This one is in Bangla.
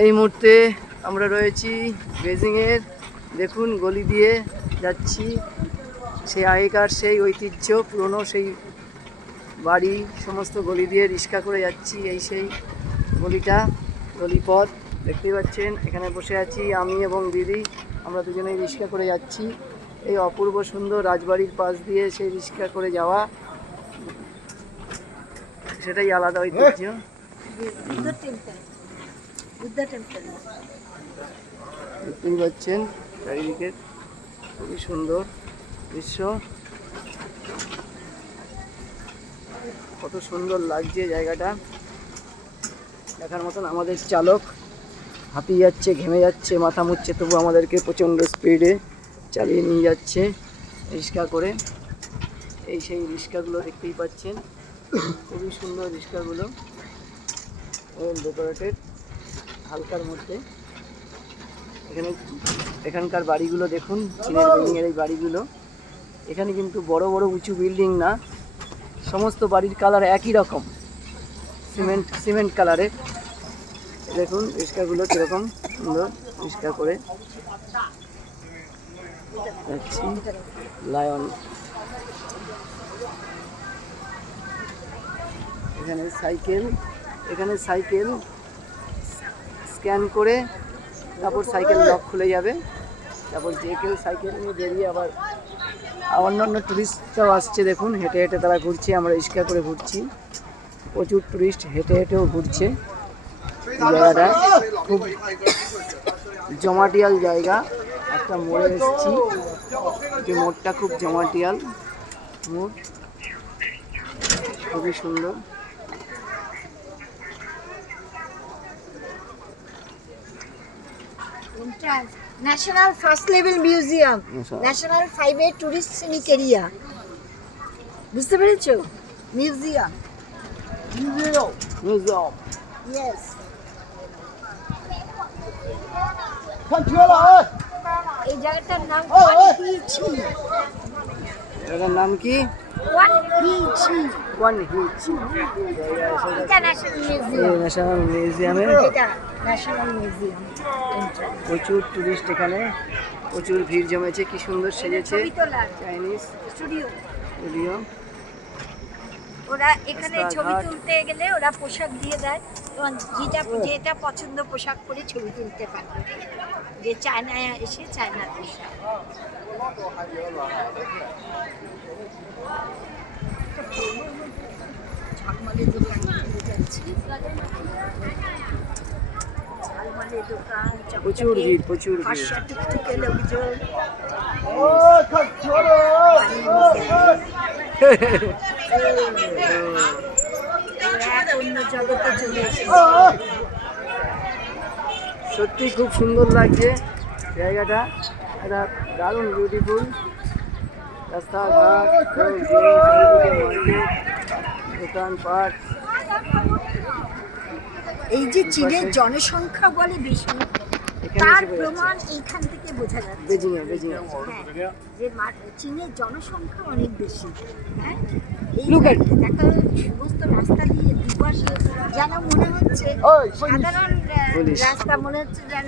এই মুহূর্তে আমরা রয়েছি বেজিংয়ের, দেখুন গলি দিয়ে যাচ্ছি, সেই আগেকার সেই ঐতিহ্য পুরনো সেই বাড়ি সমস্ত গলি দিয়ে রিক্সা করে যাচ্ছি। এই সেই গলিটা, গলিপথ দেখতেই পাচ্ছেন। এখানে বসে আছি আমি এবং দিদি, আমরা দুজনেই রিক্সা করে যাচ্ছি। এই অপূর্ব সুন্দর রাজবাড়ির পাশ দিয়ে সেই রিক্সা করে যাওয়া, সেটাই আলাদা ঐতিহ্য। দেখতেই পাচ্ছেন চারিদিকে খুবই সুন্দর দৃশ্য, কত সুন্দর লাগছে জায়গাটা দেখার মতন। আমাদের চালক হাঁপিয়ে যাচ্ছে, ঘেমে যাচ্ছে, মাথা মুচ্ছে, তবু আমাদেরকে প্রচণ্ড স্পিডে চালিয়ে নিয়ে যাচ্ছে রিক্সা করে। এই সেই রিক্সাগুলো দেখতেই পাচ্ছেন, খুবই সুন্দর রিক্সাগুলো, ডেকোরেটেড হালকার মধ্যে। এখানকার বাড়িগুলো দেখুন, চীনের বিল্ডিংয়ের এই বাড়িগুলো। এখানে কিন্তু বড় বড় উঁচু বিল্ডিং না, সমস্ত বাড়ির কালার একই রকম, সিমেন্ট কালারের। দেখুন রিক্সাগুলো কীরকম সুন্দর রিক্সা করে যাচ্ছি। লায়ন, এখানে সাইকেল স্ক্যান করে তারপর সাইকেল লক খুলে যাবে, তারপর যে কেউ সাইকেল নিয়ে বেরিয়ে আবার অন্যান্য টুরিস্টরাও আসছে। দেখুন হেঁটে হেঁটে তারা ঘুরছে, আমরা রিক্সা করে ঘুরছি। প্রচুর টুরিস্ট হেঁটে হেঁটেও ঘুরছে। জায়গাটা খুব জমাটিয়াল জায়গা। একটা মোড়ে এসেছি, যে মোড়টা খুব জমাটিয়াল মোড়, খুবই সুন্দর। National first level museum, national 5A tourist scenic area. বুঝতে পেরেছো? মিউজিয়াম। ইয়েস। এই জায়গাটার নাম ওয়ানহিচি। এটার নাম কি? ওয়ানহিচি। ন্যাশনাল মিউজিয়ামে ন্যাশনাল মিউজিয়াম। প্রচুর টুরিস্ট, এখানে প্রচুর ভিড় জমেছে। কি সুন্দর সেজেছে চাইনিজ স্টুডিও। ওরা এখানে ছবি তুলতে গেলে ওরা পোশাক দিয়ে দেয়, এবং যেটা পছন্দ পোশাক পরে ছবি তুলতে পারবে, যে চায়নায় এসে চায়নার পোশাক। ঝলমলে দোকান যাচ্ছি, ঝলমলে দোকান, প্রচুর ভিড়, প্রচুর ভিড়। ভাষা টুকটুকে লোকজন। সত্যি খুব সুন্দর লাগছে জায়গাটা, একটা দারুণ বিউটিফুল রাস্তাঘাট, দোকানপাট। এই যে চীনের জনসংখ্যা বলে বেশি, তার প্রমাণ এইখান থেকে বোঝা যাচ্ছে। বেজিংয়ে যে চীনের জনসংখ্যা অনেক বেশি। হ্যাঁ, এই দেখা সমস্ত রাস্তা দিয়ে দুপাশে যেন মনে হচ্ছে সাধারণ রাস্তা, মনে হচ্ছে যেন